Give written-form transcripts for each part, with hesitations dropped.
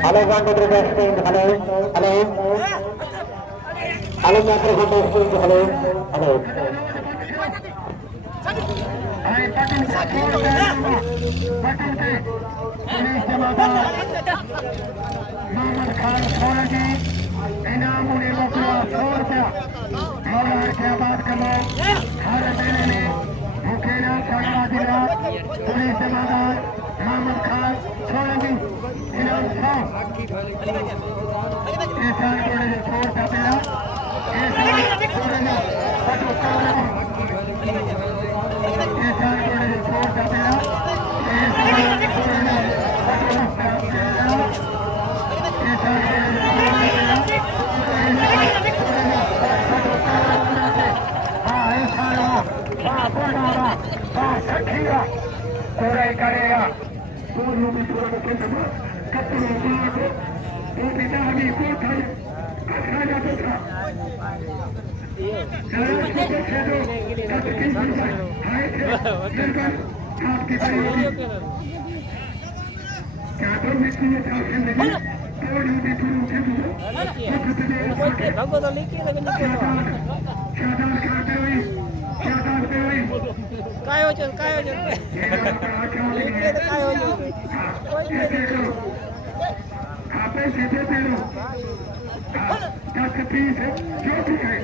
Hello, one to the wrestling. Hello, hello. Hello, one to the wrestling. Hello, hello. Mohammad खान सोलगी इनाम उन्हें मोकला 100 रुपया मौला के आबाद कमाओ हर महीने में मुकेना शाहरा जिला पुलिस जमादार मोहम्मद खान सोलगी इनाम 100 ऐसा जोड़े जो छोड़ जाते हैं ऐसा जोड़े जो पटो करो ऐसा जोड़े जो छोड़ जाते हैं ऐसा जोड़े जो पटो करेगा पूर्व में पूर्व के कपड़ों को वो पिता हमें को था अच्छा जाता था आपकी क्या तो मिट्टी में था जिंदगी थोड़ी भी पूर्व के भगवत लिखी लगे शादार खाते हुई शादार पे हुई काय हो लिखी तो काय हो आपे सीधे पेड़ो 10 पीस जो भी है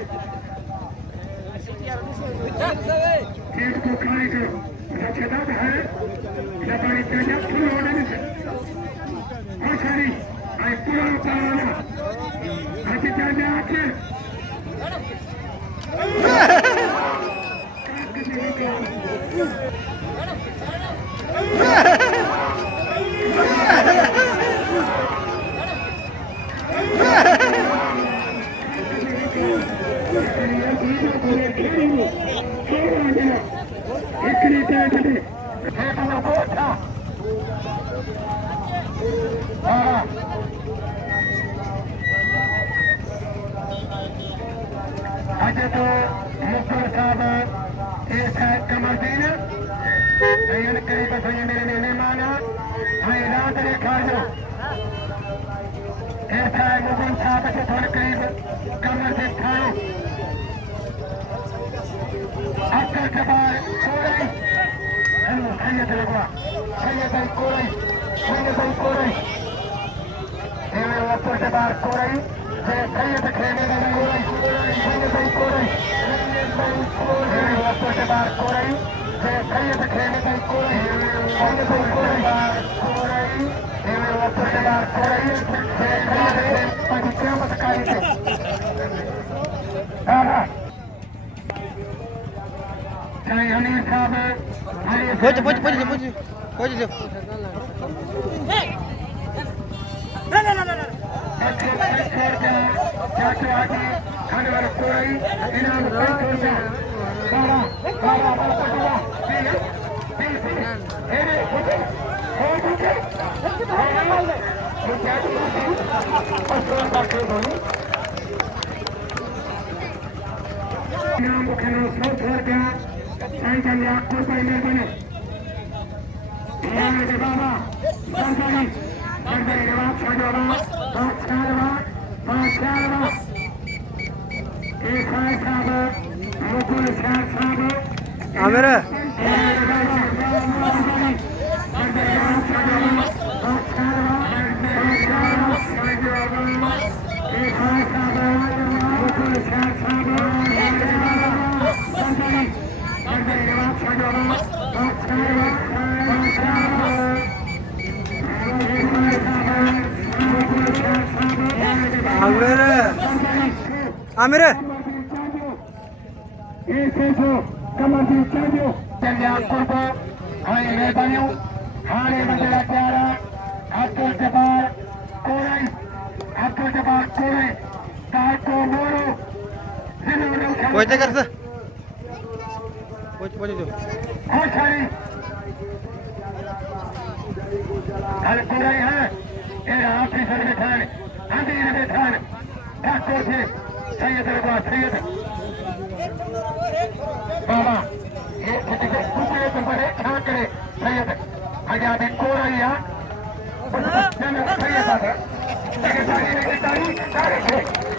पेट को खाने को रचना है जबानी चढ़ा फुल होने से और सारी आई पूरा उतारना आज जाने आके अजय तो मुखर साहब ऐसा कमर देना अयन कई बस मेरे ने माना हाय रात रे खाना ऐसा मुखर साहब से थोड़ा करीब कमर से खाओ अक्कल के बाद कोई हेलो सैयद लगवा सैयद कोई ये ऊपर से बाहर कोई सैयद खेलने का कोई ऊपर से बाहर कोई सैयद खेलने का कोई ऊपर से बाहर कोई क्या मत करिए अनिल साहब आमिर Ese es कमर जी चाहिए चलिए आपको हाँ ये बनियो हाँ ये बंदा प्यारा अब्दुल जब्बार कोराई तार को मोरो जिन्होंने पोहोचते कर सर पोहोच दो कोठारी हर कोराई है ये ऑफिसर बैठान अंधेरे बैठान डाको थे सही है बाबा ये किसी दूसरे नंबर है क्या करे सही है आजादी कोराई है सही है